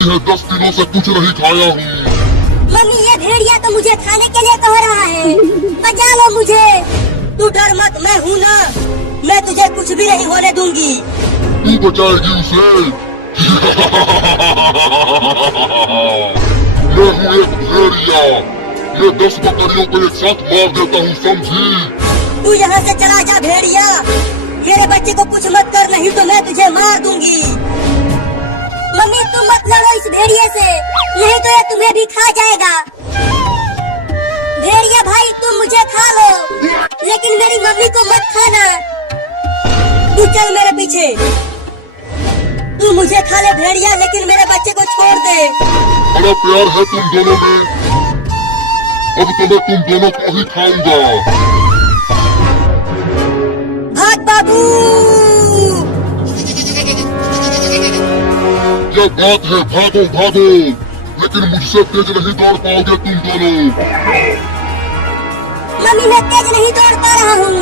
है 10 दिनों से कुछ नहीं खाया हूँ। मम्मी ये भेड़िया तो मुझे खाने के लिए कह रहा है, बचा लो मुझे। तू डर मत, मैं हूँ ना, मैं तुझे कुछ भी नहीं होने दूंगी। तू बचाएगी उसे? मैं हूँ एक भेड़िया, मैं 10 बकरियों को एक साथ मार देता हूँ, समझी? तू यहाँ से चला जा भेड़िया, मेरे बच्चे को कुछ मत कर, नहीं तो मैं तुझे मार दूंगी। मम्मी तुम मत लड़ो इस भेड़िए से, नहीं तो ये तुम्हें भी खा जाएगा। भेड़िया भाई तुम मुझे खा लो, लेकिन मेरी मम्मी को मत खाना। तू चल मेरे पीछे, तू मुझे खा ले भेड़िया, लेकिन मेरे बच्चे को छोड़ दे। बड़ा प्यार है तुम दोनों में, अब तो मैं तुम दोनों को ही खाऊंगा। भाग बाबू। क्या बात है, भागो भागो, लेकिन मुझसे तेज नहीं दौड़ पाओगे तुम दोनों। मम्मी मैं तेज नहीं दौड़ पा रहा हूँ।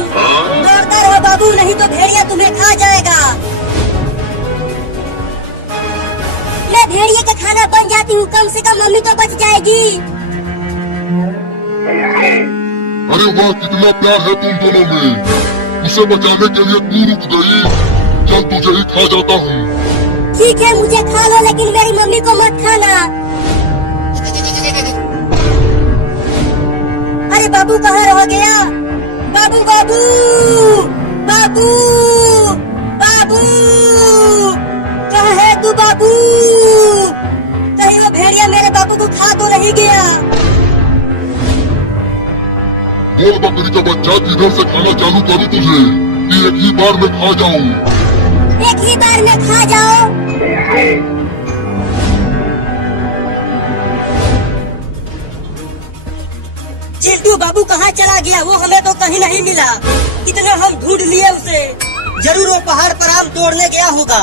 दौड़ता रहो बाबू, नहीं तो भेड़िया तुम्हें खा जाएगा। मैं भेड़िए का खाना बन जाती हूँ, कम से कम मम्मी तो बच जाएगी। अरे वाह, कितना प्यार है तुम दोनों में। उसे बचाने के लिए तू रुक गई, चल तुझे ही खा जाता हूँ। ठीक है मुझे खा लो, लेकिन मेरी मम्मी को मत खाना। अरे बाबू कहाँ रह गया? बाबू बाबू बाबू बाबू, कहाँ है तू बाबू? कहीं वो भेड़िया मेरे बाबू को खा तो नहीं गया? बोल बकरी का बच्चा, किधर से खाना चालू करूँ तुझे कि एक ही बार में खा जाऊँ? एक ही बार में खा जाओ। चिंटू बाबू कहाँ चला गया? वो हमें तो कहीं नहीं मिला, कितना हम ढूंढ लिए उसे। जरूर वो पहाड़ पर आम तोड़ने गया होगा।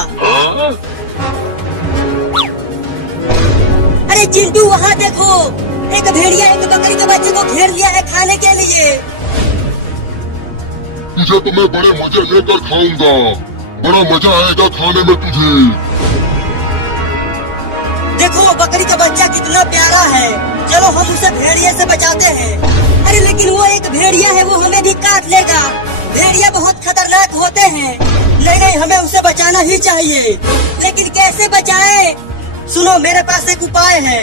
अरे चिंटू वहाँ देखो, एक भेड़िया एक बकरी के बच्चे को घेर लिया है खाने के लिए। तुझे तो मैं बड़े मजे लेकर खाऊंगा, बड़ा मजा आएगा खाने में तुझे। देखो वो बकरी का बच्चा कितना प्यारा है, चलो हम उसे भेड़िए से बचाते हैं। अरे लेकिन वो एक भेड़िया है, वो हमें भी काट लेगा। भेड़िया बहुत खतरनाक होते हैं, नहीं हमें उसे बचाना ही चाहिए। लेकिन कैसे बचाएं? सुनो मेरे पास एक उपाय है।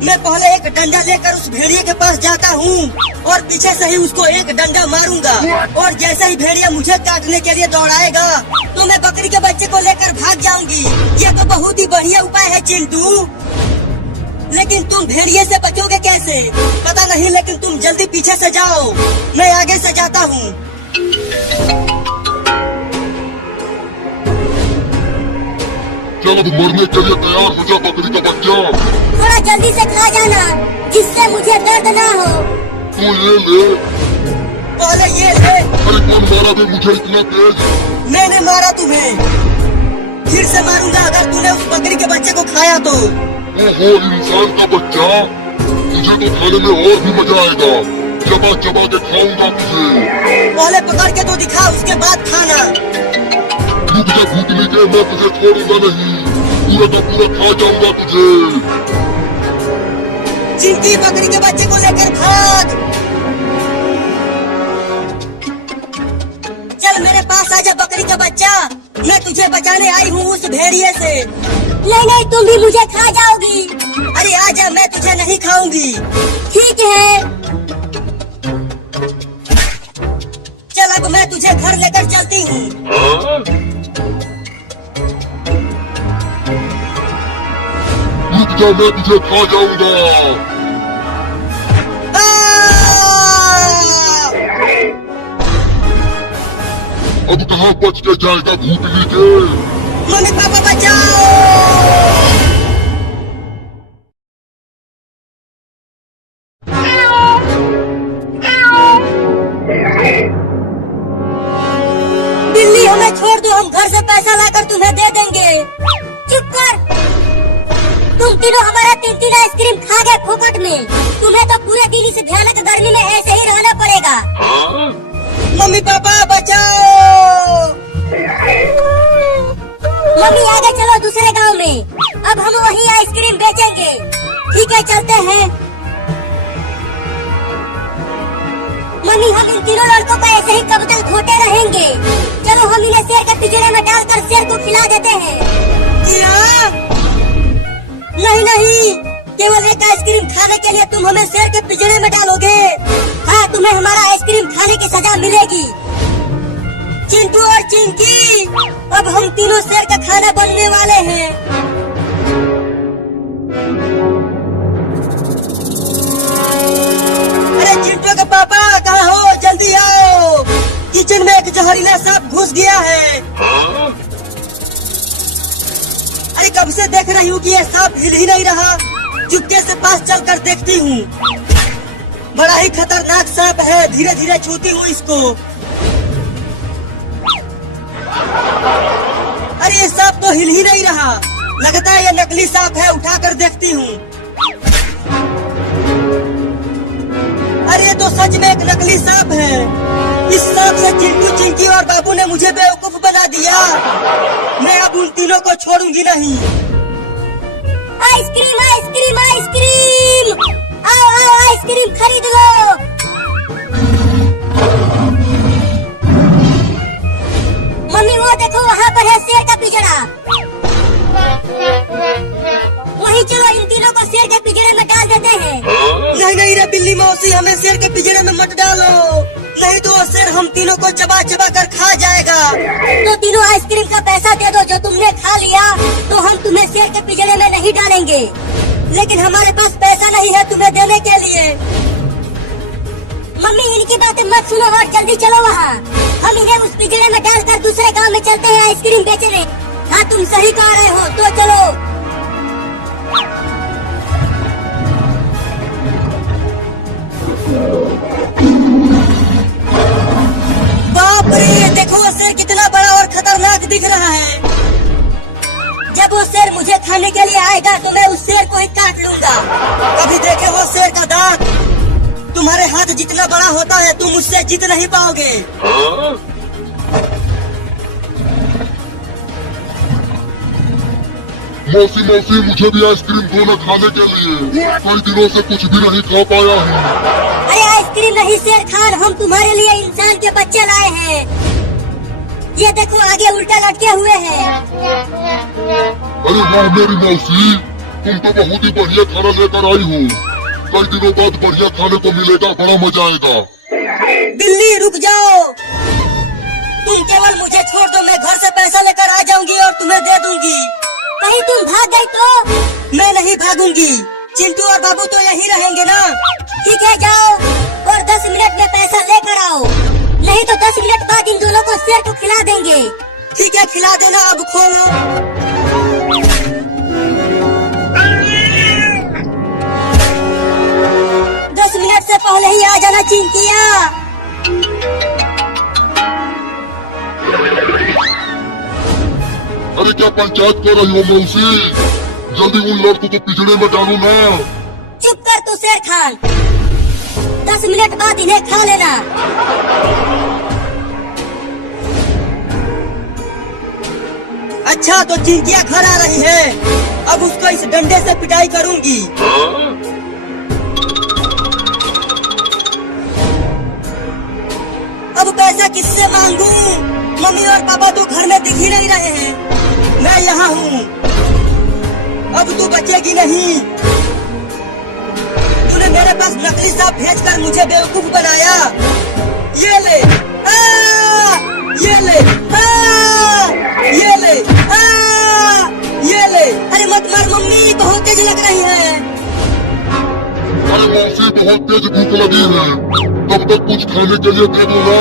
मैं पहले एक डंडा लेकर उस भेड़िए के पास जाता हूँ और पीछे से ही उसको एक डंडा मारूंगा, और जैसे ही भेड़िया मुझे काटने के लिए दौड़ाएगा तो मैं बकरी के बच्चे को लेकर भाग जाऊंगी। ये तो बहुत ही बढ़िया उपाय है चिंटू, लेकिन तुम भेड़िए से बचोगे कैसे पता नहीं। लेकिन तुम जल्दी पीछे से जाओ, मैं आगे से जाता हूँ। चल अब मरने के लिए तैयार हो जा बकरी का बच्चा। थोड़ा जल्दी से खा जाना, जिससे मुझे दर्द ना हो। तू ये ले। पहले ये ले। अरे कौन मारा बे मुझे इतना तेज? मैंने मारा तुम्हें, फिर से मारूंगा अगर तूने उस बकरी के बच्चे को खाया तो। ओहो इंसान का बच्चा, तुझे तो खाने में और भी मजा आएगा, चबा चबा के खाऊंगा तुझे। पहले पकड़ के तो दिखा, उसके बाद खाना। रुक जा भूतनी के, मैं तुझे छोड़ूंगा नहीं, पूरा का पूरा खा जाऊंगा तुझे। चिंटी बकरी के बच्चे को लेकर भाग। चल मेरे पास आजा बकरी का बच्चा, मैं तुझे बचाने आई हूँ उस भेड़िए से। नहीं तुम भी मुझे खा जाओगी। अरे आजा, मैं तुझे नहीं खाऊंगी। ठीक है चल, अब मैं तुझे घर लेकर चलती हूँ। रुक जा, मैं तुझे खा जाऊंगा। अब कहाँ बच के जाएगा भूतनी के? मम्मी पापा बचाओ। बिल्ली हमें छोड़ दो, हम घर से पैसा लाकर तुम्हें दे देंगे। चुप कर, तुम तीनों हमारा 3 आइसक्रीम खा गए फोकट में। तुम्हें तो पूरे दिन इस भयानक गर्मी में ऐसे ही रहना पड़ेगा। मम्मी पापा बचाओ। मम्मी आगे चलो दूसरे गांव में, अब हम वही आइसक्रीम बेचेंगे। ठीक है चलते हैं। मम्मी हम इन तीनों लड़कों को ऐसे ही कब तक खोटे रहेंगे? चलो हम इन्हें शेर के पिंजरे में डालकर शेर को खिला देते हैं। क्या? नहीं नहीं, केवल एक आइसक्रीम खाने के लिए तुम हमें शेर के पिंजरे में डालोगे? हाँ, तुम्हें हमारा आइसक्रीम खाने की सजा मिलेगी। चिंटू और चिंकी, अब हम तीनों शेर का खाना बनने वाले हैं। अरे चिंटू के पापा कहाँ हो? जल्दी आओ, किचन में एक जहरीला सांप घुस गया है। अरे कब से देख रही हूँ कि ये सांप हिल ही नहीं रहा। चुपके से पास चलकर देखती हूँ। बड़ा ही खतरनाक सांप है, धीरे धीरे छूती हूँ इसको। अरे ये सांप तो हिल ही नहीं रहा, लगता है ये नकली सांप है। उठाकर देखती हूँ। अरे ये तो सच में एक नकली सांप है। इस सांप से चिंटू, चिंकी और बाबू ने मुझे बेवकूफ बना दिया। मैं अब उन तीनों को छोड़ूंगी नहीं। आइसक्रीम आइसक्रीम आइसक्रीम, आओ आओ आइसक्रीम खरीद लो। मम्मी वो देखो, वहाँ पर है शेर का पिंजरा। वहीं चलो इन तीनों को शेर के पिंजरे में डाल देते हैं। नहीं नहीं रे बिल्ली मौसी, हमें शेर के पिंजरे में मत डालो, नहीं तो वो शेर हम तीनों को चबा चबा कर खा जाएगा। तो तीनों आइसक्रीम का पैसा दे दो जो तुमने खा लिया, तो हम तुम्हें शेर के पिंजरे में नहीं डालेंगे। लेकिन हमारे पास पैसा नहीं है तुम्हें देने के लिए। मम्मी इनकी बातें मत सुनो और जल्दी चलो वहाँ। हम इन्हें उस पिंजरे में डालकर दूसरे गांव में चलते हैं आइसक्रीम बेचने। हाँ तुम सही कह रहे हो, तो चलो। बाप रे, देखो वो शेर कितना बड़ा और खतरनाक दिख रहा है। जब वो शेर मुझे खाने के लिए आएगा तो मैं उस शेर को ही काट लूंगा। कभी देखे वो शेर का दांत? तुम्हारे हाथ जितना बड़ा होता है तुम उससे जीत नहीं पाओगे। मौसी मौसी, मुझे भी आइसक्रीम दो ना खाने के लिए। कई दिनों से कुछ भी नहीं खा पाया हूँ। अरे आइसक्रीम नहीं शेर खान, हम तुम्हारे लिए इंसान के बच्चे लाए हैं। ये देखो आगे उल्टा लटके हुए हैं। अरे वाह मेरी मौसी, तुम तो बहुत ही बढ़िया खाना लेकर आई हो। कई दिनों बाद बढ़िया खाने को मिलेगा, बड़ा मजा आएगा। बिल्ली रुक जाओ, तुम केवल मुझे छोड़ दो, मैं घर से पैसा लेकर आ जाऊंगी और तुम्हें दे दूंगी। कहीं तुम भाग गई तो? मैं नहीं भागूंगी, चिंटू और बाबू तो यहीं रहेंगे ना। ठीक है जाओ और 10 मिनट में पैसा लेकर आओ, नहीं तो 10 मिनट बाद इन दोनों को शेर को खिला देंगे। ठीक है खिला देना, अब खोलो। 10 मिनट से पहले ही आ जाना चिंकिया। अरे क्या पंचायत कर रही हो मौसी? जल्दी उन लड़कों को पिंजरे में डालो ना। चुप कर तू शेर खान, 10 मिनट बाद इन्हें खा लेना। अच्छा तो चिंकिया घर आ रही है, अब उसको इस डंडे से पिटाई करूंगी। अब पैसा किससे मांगू? मम्मी और पापा तो घर में दिख ही नहीं रहे हैं। मैं यहाँ हूँ, अब तू बचेगी नहीं। तूने मेरे पास नकली सांप भेजकर मुझे बेवकूफ बनाया। ये ले, ये ले, ये ले, ये ले। अरे मत मार मम्मी, बहुत तेज लग रही है। अरे मौसी बहुत तेज भूख लगी है, तब तक कुछ खाने के लिए दे दो ना।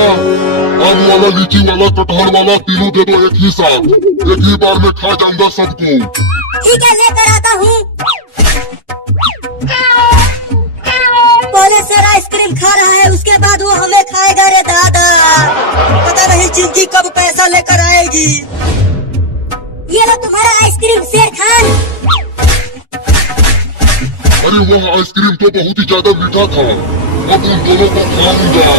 आम वाला, लीची वाला, कटहल वाला, तीनों दे दो एक ही साथ। एक ही बार में खा जाऊंगा सबको। ठीक है लेकर आता हूँ। पहले सर आइसक्रीम खा रहा है, उसके बाद वो हमें खाएगा। रे दादा, पता नहीं चिंकी कब पैसा लेकर आएगी। ये लो तुम्हारा आइसक्रीम शेर खान। अरे वह आइसक्रीम तो बहुत ही ज्यादा मीठा था, अब उन दोनों को खाऊंगा।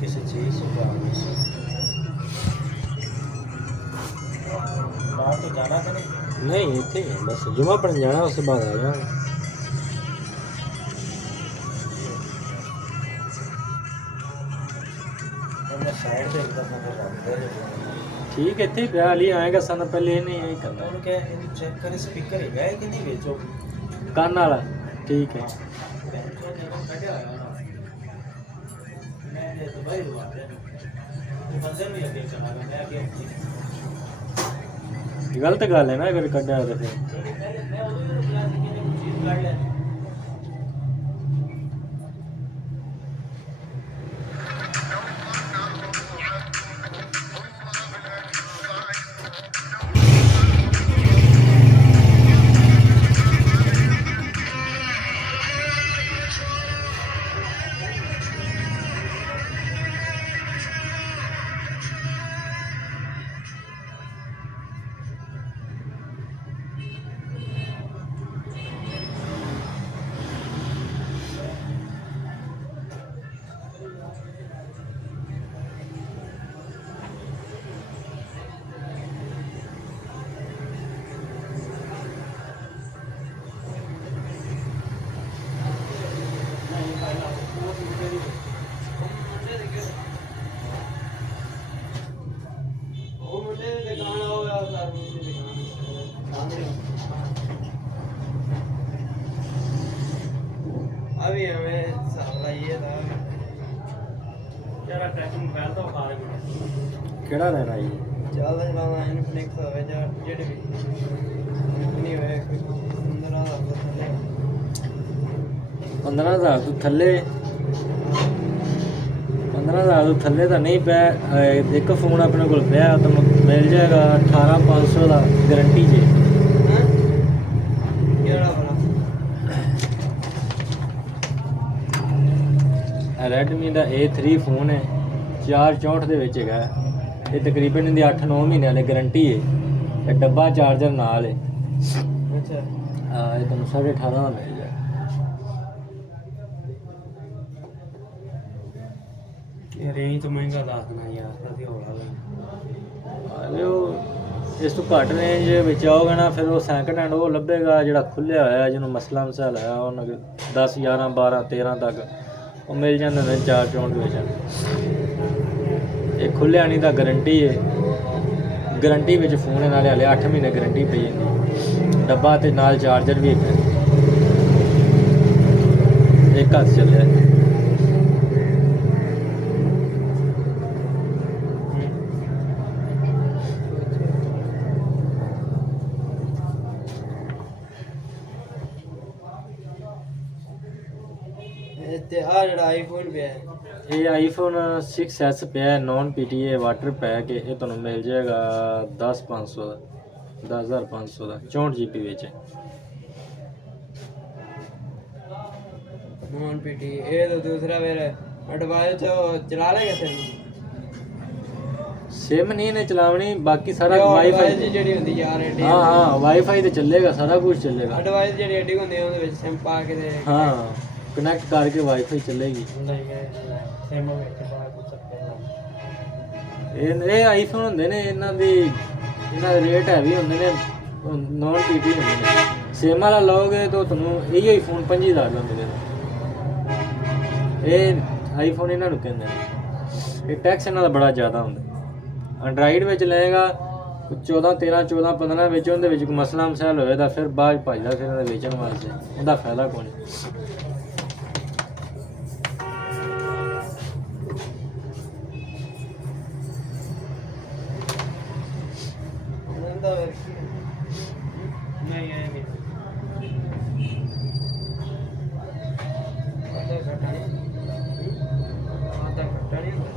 किसी चीज से बाहर तो जाना था नहीं इतने बस जुमा पढ़ने जाना उसके बाद आ जाना ठीक है इतने प्यार लिए आएगा सन पहले ये नहीं करना उनके चेक करे स्पीकर है गए कि नहीं बेचो कान वाला ठीक है गलत गल है ना अगर कड्ढा तो फिर अभी हमें सामना ये था यार ट्रैकिंग मोबाइल तो खा रही केड़ा लेना है चल चलाना इनफिनिक्स होवे या जेड भी नहीं होए कोई 15,000 तो थल्ले 15,000 तो थल्ले तो नहीं पे एक फोन अपने को पे तो मिल जाएगा 18,500 का गारंटी जे रेडमी का A3 फोन है 464 ਦੇ ਵਿੱਚ ਹੈਗਾ ਇਹ ਤਕਰੀਬਨ ਇਹਦੀ 8-9 ਮਹੀਨਿਆਂ ਵਾਲੀ ਗਾਰੰਟੀ ਹੈ ਤੇ ਡੱਬਾ ਚਾਰਜਰ ਨਾਲ ਹੈ ਅੱਛਾ ਹਾਂ ਇਹ ਤੁਹਾਨੂੰ 18.5 ਦਾ ਮਿਲ ਜਾਏ ਇਹ ਰੇਂਜ ਤੋਂ ਮਹਿੰਗਾ ਦੱਸਣਾ ਯਾਰ ਕਦੀ ਹੋਣਾ ਆਲੇ ਉਹ ਇਸ ਤੋਂ ਘੱਟ ਰੇਂਜ ਵਿੱਚ ਆਓਗੇ ਨਾ ਫਿਰ ਉਹ ਸੈਕਿੰਡ ਹੈਂਡ ਉਹ ਲੱਭੇਗਾ ਜਿਹੜਾ ਖੁੱਲਿਆ ਹੋਇਆ ਜਿਹਨੂੰ ਮਸਲਾ ਮਸਾਲਾ ਹੈ ਉਹਨਾਂ 10 11 12 13 ਤੱਕ ਉਹ ਮਿਲ ਜਾਂਦੇ ਨੇ 464 ਦੇ ਵਿੱਚ ਇਹ ਖੁੱਲਿਆ ਨਹੀਂ ਤਾਂ ਗਾਰੰਟੀ ਹੈ ਗਾਰੰਟੀ ਵਿੱਚ ਫੋਨ ਹੈ ਨਾਲੇ ਹਲੇ 8 ਮਹੀਨੇ ਗਾਰੰਟੀ ਪਈ ਜਾਂਦੀ ਡੱਬਾ ਤੇ ਨਾਲ ਚਾਰਜਰ ਵੀ ਹੈ ਇੱਕ ਹੱਥ ਚੱਲਿਆ ਤੇ ਆ ਜਿਹੜਾ ਆਈਫੋਨ ਪਿਆ ਇਹ ਆਈਫੋਨ 6s ਪਿਆ ਨੌਨ ਪੀਟੀਏ ਵਾਟਰ ਪੈਕ ਇਹ ਤੁਹਾਨੂੰ ਮਿਲ ਜਾਏਗਾ 10,500 ਦਾ 10,500 ਦਾ 64 GB ਵਿੱਚ ਨੌਨ ਪੀਟੀ ਇਹ ਤਾਂ ਦੂਸਰਾ ਫਿਰ ਐਡਵਾਂਸ ਚਲਾ ਲੇਗਾ ਸਿਮ ਨਹੀਂ ਨੇ ਚਲਾਵਣੀ ਬਾਕੀ ਸਾਰਾ ਵਾਈਫਾਈ ਜਿਹੜੀ ਹੁੰਦੀ ਯਾਰ ਹਾਂ ਹਾਂ ਵਾਈਫਾਈ ਤੇ ਚੱਲੇਗਾ ਸਾਰਾ ਕੁਝ ਚੱਲੇਗਾ ਐਡਵਾਂਸ ਜਿਹੜੀ ਐਡਿੰਗ ਹੁੰਦੀ ਉਹਦੇ ਵਿੱਚ ਸਿਮ ਪਾ ਕੇ ਤੇ ਹਾਂ कनेक्ट करके वाईफाई चलेगी ये आईफोन होंगे ने इन्हां दे रेट हैवी होंगे ने नॉन पीटी होंगे ने सिम वाला लोगे तो तुहानूं इही फोन 25,000 का मिलेगा ये आईफोन इन्हां नूं कहंदे ने ये टैक्स इन्हां दा बड़ा ज़्यादा होंदा एंड्राइड विच लेगा 14 13 14 15 विच उहदे विच कोई मसला मसाइल होए तां फिर बाਅद भजदा फिर वेचण वास्ते उहदा फायदा कोई नहीं नहीं है नहीं आधा घंटा नहीं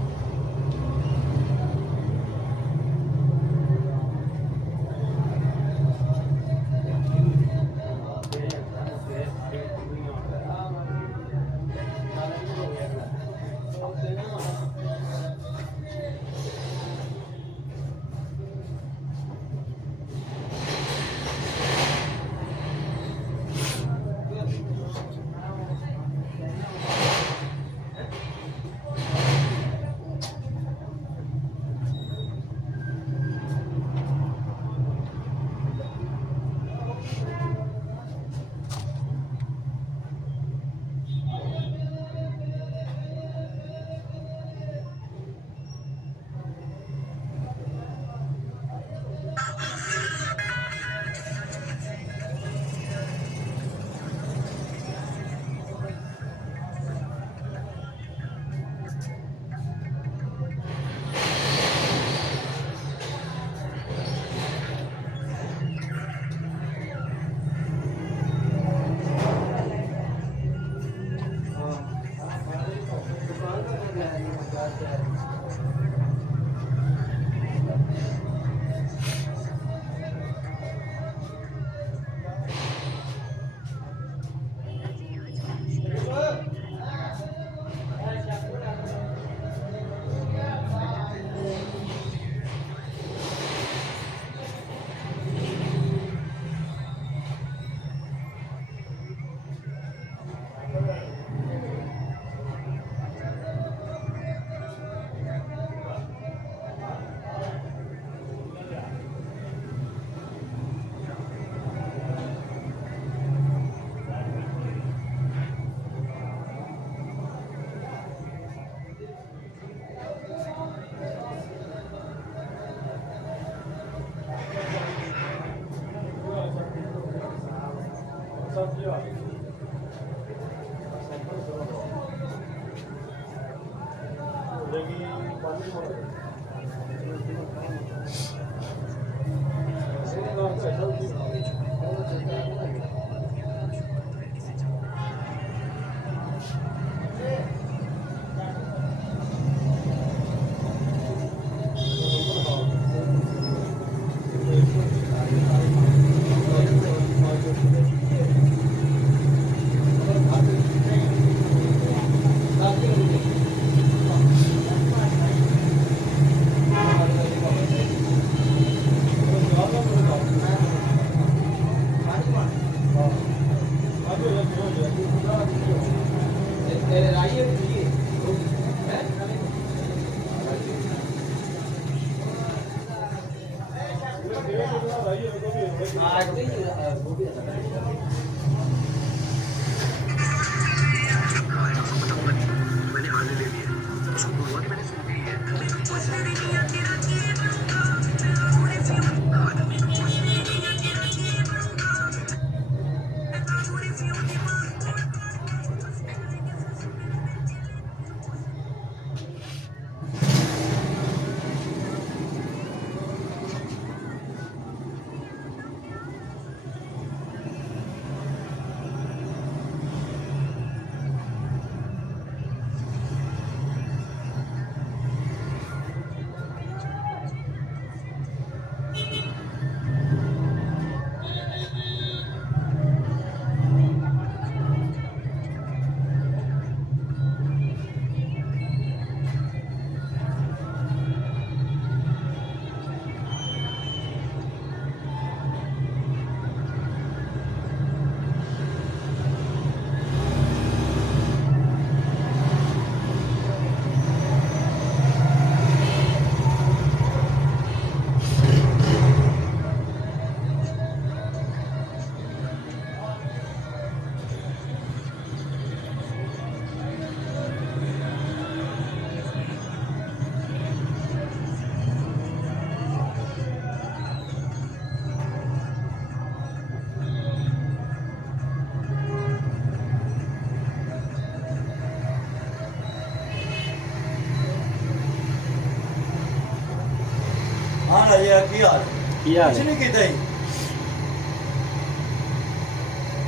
हाँ राजा की हाल ਕੀ ਹਾਲ कुछ ਹੈ नहीं कीता ही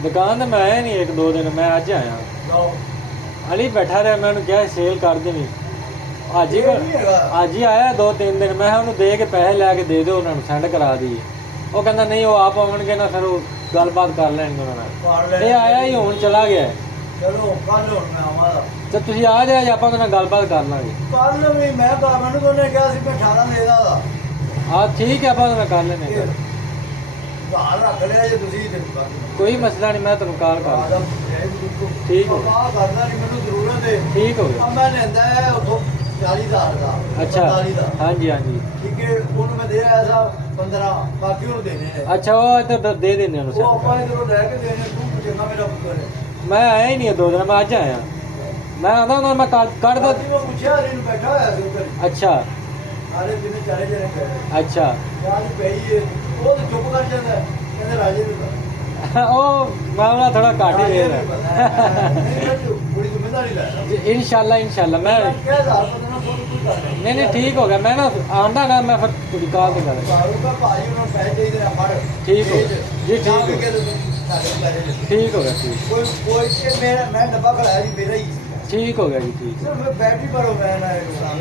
ਦੁਕਾਨ ਤੇ ਮੈਂ ਆਇਆ ਨਹੀਂ ਇੱਕ ਦੋ ਦਿਨ ਮੈਂ ਅੱਜ ਆਇਆ लो ਅਲੀ ਬੈਠਾ ਰਿਹਾ ਮੈਂ ਉਹਨੂੰ ਕਿਹਾ ਸੇਲ ਕਰ ਦੇਣੀ ਅੱਜ ਹੀ ਇਹ ਨਹੀਂ ਹੈਗਾ। ਅੱਜ ਹੀ ਆਇਆ 2-3 ਦਿਨ ਮੈਂ ਕਿਹਾ ਉਹਨੂੰ ਦੇ ਕੇ ਪੈਸੇ ਲੈ ਕੇ ਦੇ ਦਿਓ ਉਹਨਾਂ ਨੂੰ ਸੈਂਡ ਕਰਾ ਦੀ ਉਹ ਕਹਿੰਦਾ ਨਹੀਂ ਉਹ ਆਪ ਆਉਣਗੇ ਨਾ ਫਿਰ ਉਹ ਗੱਲਬਾਤ ਕਰ ਲੈਣਗੇ ਉਹਨਾਂ ਨਾਲ कर ले ਇਹ ਆਇਆ ਹੀ ਹੁਣ ਚਲਾ ਗਿਆ ਹੈ। चलो कल हूँ मैं आवागा ਤੇ ਤੁਸੀਂ ਆ ਜਾਓ ਆਪਾਂ ਉਹਦੇ ਨਾਲ ਗੱਲਬਾਤ ਕਰ ਲਾਂਗੇ कर लो भी मैं कहा मैंने तो उन्हें कहा मैं 18 देगा ਆ ਠੀਕ ਹੈ ਆਪਾਂ ਉਹਦੇ ਨਾਲ ਕਰ ਲੈਣੇ ਹਾਂ। घर रख लिया जो तुसी ते बाकी ਕੋਈ ਮਸਲਾ ਨਹੀਂ ਮੈਂ ਤੁਹਾਨੂੰ ਕਾਲ ਕਰ आदम है बिल्कुल ठीक हो। कहा करना नहीं मैंने जरूरत है ਠੀਕ ਹੋ ਗਿਆ अब मैं लेंदा है उतो 40000 का ਅੱਛਾ 45 का ਹਾਂਜੀ ਹਾਂਜੀ ठीक है उन्होंने मैं दे आया था 15 बाकी उन्होंने देने हैं ਅੱਛਾ ਉਹ ਇੱਧਰ ਦੇ ਦਿੰਦੇ ਉਹਨੂੰ वो send अपने इधरों लेके देने तू चंगा मेरा पुत्र है ਮੈਂ ਆਇਆ ਹੀ ਨਹੀਂ 2 ਦਿਨ ਮੈਂ ਅੱਜ ਆਇਆ ਮੈਂ ਆਉਂਦਾ ਉਹਨਾਂ ਮੈਂ ਕੱਢਦਾ राती वो पूछा नहीं बैठा होया सी ऊपर ਅੱਛਾ सारे दिन चले जाने पे ਅੱਛਾ यार पई है वो तो चुप कर जाता है कहते राजे ने ਉਹ ਮਾਮਲਾ ਥੋੜਾ ਘੱਟ ਹੀ ਦੇ बड़ी जिम्मेदारी ले ਇਨਸ਼ਾਅੱਲਾ ਮੈਂ क्या हजार पता ना फोन कोई कर नहीं ਨਹੀਂ ਠੀਕ ਹੋ ਗਿਆ ਮੈਂ ਨਾ ਆਉਂਦਾ ਨਾ ਮੈਂ ਫਿਰ ਤੁਹਾਡੀ ਕਾਲ ਤੇ ਕਰ कारों का भाई उन्होंने पैसे चाहिए फड़ ठीक हो। जी, ठीक हो। ਠੀਕ ਹੋ ਗਿਆ ਠੀਕ कोई कोई के मैं डब्बा खड़ाया जी मेरा ही ਠੀਕ ਹੋ ਗਿਆ ਜੀ ਠੀਕ सिर्फ बैटरी पर हो मैं ना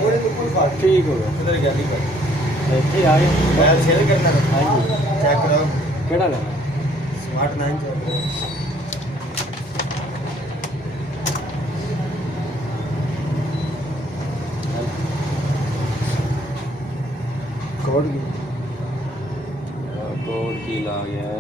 और तो कोई फर्क ਠੀਕ ਹੋ ਗਿਆ किधर गया नहीं कर ਇੱਥੇ ਆਏ मैं सेल करना ਹਾਂਜੀ चेक करो ਕਿਹੜਾ ਲੈਣਾ स्मार्ट 9 चेक करो कोड की ਕੋਡ ਕੀ ਲਾ ਗਿਆ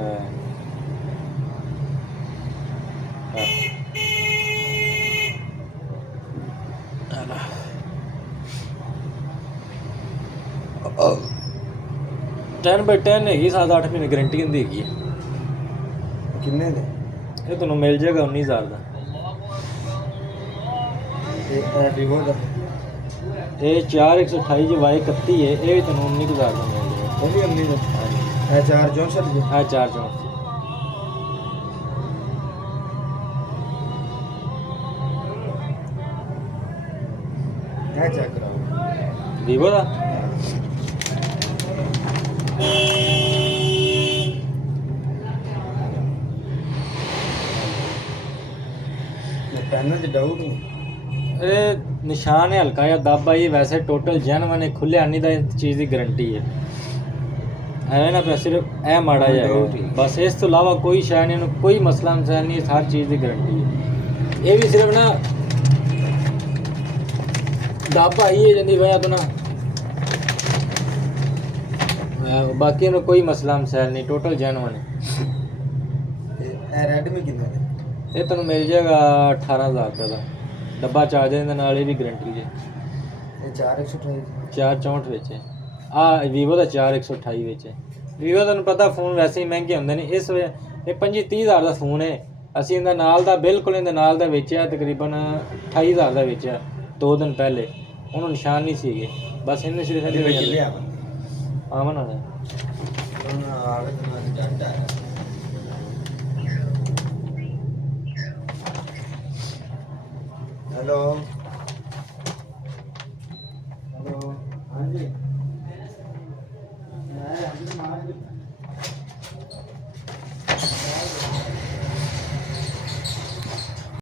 ਟੈਨ ਬਾਈ 10 ਹੈਗੀ 7-8 ਮਹੀਨੇ ਗਾਰੰਟੀ ਹੁੰਦੀ ਹੈਗੀ ਹੈ किन्ने दे ਇਹ ਤੁਹਾਨੂੰ ਮਿਲ ਜਾਏਗਾ 19000 ਦਾ वीवो का ਇਹ 4128 ਜੀ Y31 ਹੈ ਇਹ ਵੀ ਤੁਹਾਨੂੰ 19000 ਦਾ ਮਿਲ ਜਾਏਗਾ वो भी हमने है 464 जी ਆ 4 ਚੋਂ ਵੀਵੋ ਦਾ ਪੈਨ 'ਚ ਡਾਊਟ ਨਹੀਂ ਇਹ ਨਿਸ਼ਾਨ ਹੈ ਹਲਕਾ ਜਿਹਾ ਦੱਬ ਆਈ ਵੈਸੇ ਟੋਟਲ ਜੈਨੂਇਨ ਹੈ ਖੁੱਲਿਆ ਨਹੀਂ ਦਾ ਇਸ ਚੀਜ਼ ਦੀ ਗਾਰੰਟੀ ਹੈ ਐਵੇਂ ਨਾ ਪਿਆ ਸਿਰਫ ਇਹ ਮਾੜਾ ਜਿਹਾ ਹੈਗਾ। ਬਸ ਇਸ ਤੋਂ ਇਲਾਵਾ ਕੋਈ ਸ਼ੈ ਨਹੀਂ, ਇਹਨੂੰ ਕੋਈ ਮਸਲਾ ਮਸਾਇਲ ਨਹੀਂ, ਹਰ ਚੀਜ਼ ਦੀ ਗਾਰੰਟੀ ਹੈ। ਇਹ ਵੀ ਸਿਰਫ ਨਾ ਦੱਬ ਆਈ ਹੈ ਜਿੰਦੀ ਵਜ੍ਹਾ ਤੋਂ ਨਾ ਬਾਕੀ ਇਹਨੂੰ ਕੋਈ ਮਸਲਾ ਮਸਾਇਲ ਨਹੀਂ, ਟੋਟਲ ਜੈਨੂਇਨ ਹੈ। ਇਹ ਰੈਡਮੀ ਕਿੰਨੇ ਦਾ ਇਹ ਤੁਹਾਨੂੰ ਮਿਲ ਜਾਏਗਾ 18000 ਰੁਪਏ ਦਾ ਡੱਬਾ ਚਾਰਜਰ ਦੇ ਨਾਲ, ਇਹ ਵੀ ਗਾਰੰਟੀ ਹੈ। ਇਹ 4128 464 ਵਿੱਚ ਹੈ। ਆ ਵੀਵੋ ਦਾ 4128 ਵਿੱਚ ਹੈ। ਵੀਵੋ ਤੁਹਾਨੂੰ ਪਤਾ ਫੋਨ ਵੈਸੇ ਹੀ ਮਹਿੰਗੇ ਹੁੰਦੇ ਨੇ, ਇਸ ਵੇ ਇਹ 25-30 ਦਾ ਫੋਨ ਹੈ। ਅਸੀਂ ਇਹਦਾ ਨਾਲ ਦਾ ਬਿਲਕੁਲ ਇਹਦੇ ਨਾਲ ਦਾ ਵੇਚਿਆ ਤਕਰੀਬਨ 28000 ਦਾ ਵੇਚਿਆ 2 ਦਿਨ ਪਹਿਲੇ, ਉਹਨੂੰ ਨਿਸ਼ਾਨ ਨਹੀਂ ਸੀਗੇ, ਬਸ ਇਹਨੇ ਸਿਰਫ ਆਮਨ ਵਾਲਾ ਹੈਲੋ